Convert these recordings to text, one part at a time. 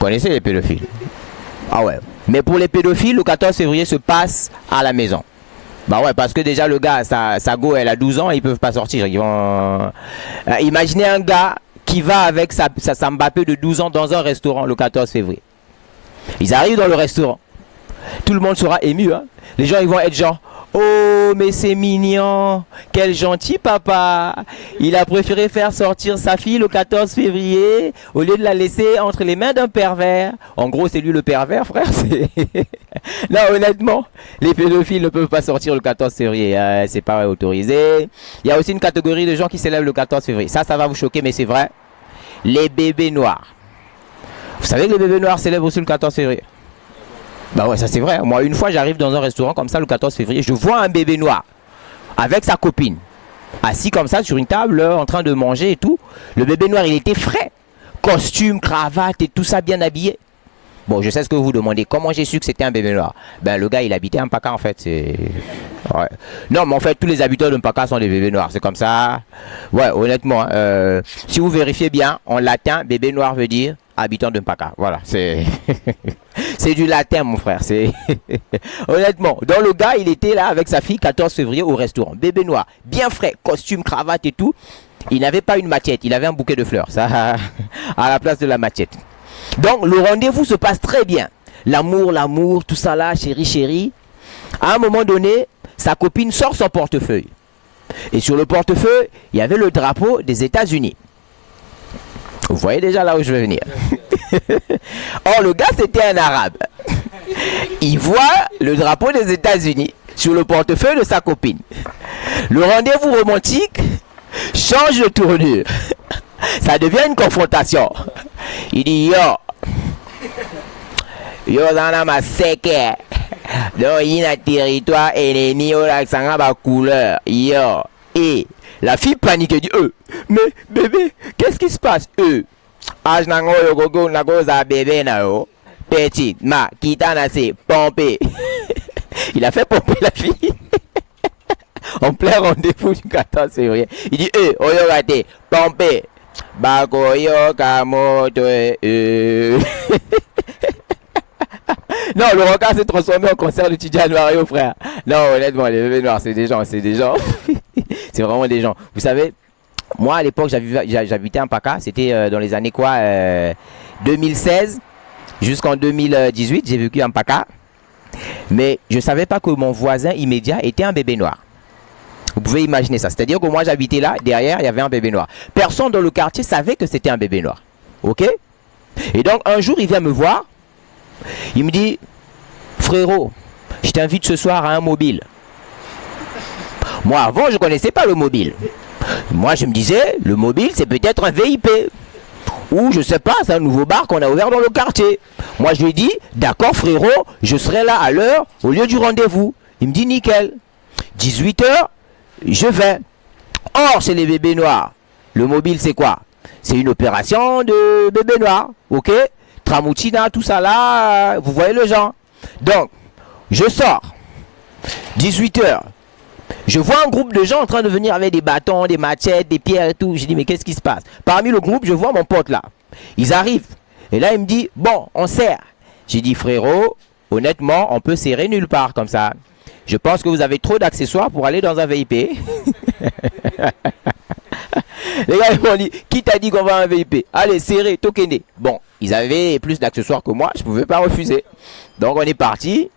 connaissez les pédophiles? Ah ouais. Mais pour les pédophiles, le 14 février se passe à la maison. Bah ouais, parce que déjà le gars, sa go, elle a 12 ans, ils peuvent pas sortir. Ils vont... imaginez un gars qui va avec sa Mbappé de 12 ans dans un restaurant le 14 février. Ils arrivent dans le restaurant. Tout le monde sera ému. Hein. Les gens, ils vont être genre... Oh, mais c'est mignon. Quel gentil papa. Il a préféré faire sortir sa fille le 14 février au lieu de la laisser entre les mains d'un pervers. En gros, c'est lui le pervers, frère. Non, honnêtement, les pédophiles ne peuvent pas sortir le 14 février. C'est pas autorisé. Il y a aussi une catégorie de gens qui célèbrent le 14 février. Ça va vous choquer, mais c'est vrai. Les bébés noirs. Vous savez que les bébés noirs célèbrent aussi le 14 février? Bah ouais, ça c'est vrai. Moi, une fois, j'arrive dans un restaurant comme ça le 14 février, je vois un bébé noir avec sa copine, assis comme ça sur une table, en train de manger et tout. Le bébé noir, il était frais. Costume, cravate et tout ça bien habillé. Bon, je sais ce que vous vous demandez. Comment j'ai su que c'était un bébé noir? Ben, le gars, il habitait à Mpaka, en fait. Ouais. Non, mais en fait, tous les habitants de Mpaka sont des bébés noirs. C'est comme ça. Ouais, honnêtement, si vous vérifiez bien, en latin, bébé noir veut dire habitant de Mpaka. Voilà, c'est... c'est du latin, mon frère. Honnêtement, donc le gars, il était là avec sa fille 14 février au restaurant. Bébé noir, bien frais, costume, cravate et tout. Il n'avait pas une machette, il avait un bouquet de fleurs. Ça, à la place de la machette. Donc, le rendez-vous se passe très bien. L'amour, l'amour, tout ça là, chérie, chérie. À un moment donné, sa copine sort son portefeuille. Et sur le portefeuille, il y avait le drapeau des États-Unis. Vous voyez déjà là où je veux venir. Or, le gars, c'était un arabe. Il voit le drapeau des États-Unis sur le portefeuille de sa copine. Le rendez-vous romantique change de tournure. Ça devient une confrontation. Il dit yo zana ma seke. Donc il y a un territoire ennemi au lac sanga ba couleur. Yo. Et la fille panique et dit mais bébé, qu'est-ce qui se passe? Age nango yo gogo nago za bébé na yo. Petit ma kita na se pomper. Il a fait pomper la fille. En plein rendez-vous du 14 février. Il dit oyo gate pomper. Bako yo kamoto. Non, le regard s'est transformé en concert de Tidjane Mario, frère. Non, honnêtement, les bébés noirs, c'est des gens, c'est des gens. C'est vraiment des gens. Vous savez, moi à l'époque, j'habitais à Mpaka, c'était dans les années quoi 2016 jusqu'en 2018, j'ai vécu à Mpaka. Mais je ne savais pas que mon voisin immédiat était un bébé noir. Vous pouvez imaginer ça. C'est-à-dire que moi, j'habitais là, derrière, il y avait un bébé noir. Personne dans le quartier savait que c'était un bébé noir. Ok? Et donc, un jour, il vient me voir. Il me dit, frérot, je t'invite ce soir à un mobile. Moi, avant, je ne connaissais pas le mobile. Moi, je me disais, le mobile, c'est peut-être un VIP. Ou, je sais pas, c'est un nouveau bar qu'on a ouvert dans le quartier. Moi, je lui ai dit, d'accord, frérot, je serai là à l'heure, au lieu du rendez-vous. Il me dit, nickel. 18 h, je vais. Or, chez les bébés noirs, le mobile, c'est quoi? C'est une opération de bébé noir. Ok? Tramoutina, tout ça là, vous voyez le genre. Donc, je sors. 18 h. Je vois un groupe de gens en train de venir avec des bâtons, des machettes, des pierres et tout. Je dis, mais qu'est-ce qui se passe? Parmi le groupe, je vois mon pote là. Ils arrivent. Et là, il me dit, bon, on serre. J'ai dit, frérot, honnêtement, on peut serrer nulle part comme ça. Je pense que vous avez trop d'accessoires pour aller dans un VIP. Les gars, ils m'ont dit, qui t'a dit qu'on va à un VIP? Allez, serré, tokené. Bon, ils avaient plus d'accessoires que moi, je ne pouvais pas refuser. Donc, on est parti.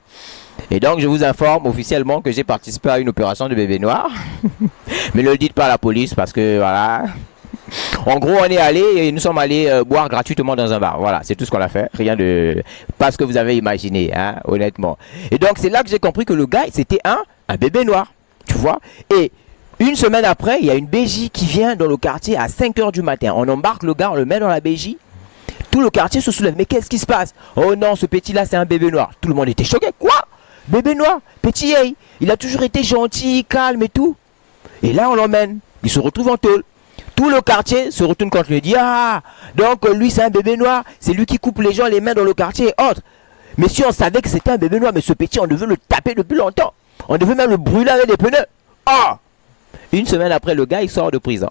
Et donc, je vous informe officiellement que j'ai participé à une opération de bébé noir. Mais ne le dites pas à la police parce que, voilà. En gros, on est allé et nous sommes allés boire gratuitement dans un bar. Voilà, c'est tout ce qu'on a fait. Rien de... Pas ce que vous avez imaginé, hein, honnêtement. Et donc, c'est là que j'ai compris que le gars, c'était un bébé noir. Tu vois? Et une semaine après, il y a une BJ qui vient dans le quartier à 5 h du matin. On embarque le gars, on le met dans la BJ. Tout le quartier se soulève. Mais qu'est-ce qui se passe? Oh non, ce petit-là, c'est un bébé noir. Tout le monde était choqué. Quoi? Bébé noir? Petit hey, il a toujours été gentil, calme et tout. Et là, on l'emmène. Il se retrouve en tôle. Tout le quartier se retourne contre lui et dit, ah, donc lui, c'est un bébé noir. C'est lui qui coupe les gens les mains dans le quartier et autres. Mais si on savait que c'était un bébé noir, mais ce petit, on devait le taper depuis longtemps. On devait même le brûler avec des pneus. Ah! Une semaine après, le gars, il sort de prison.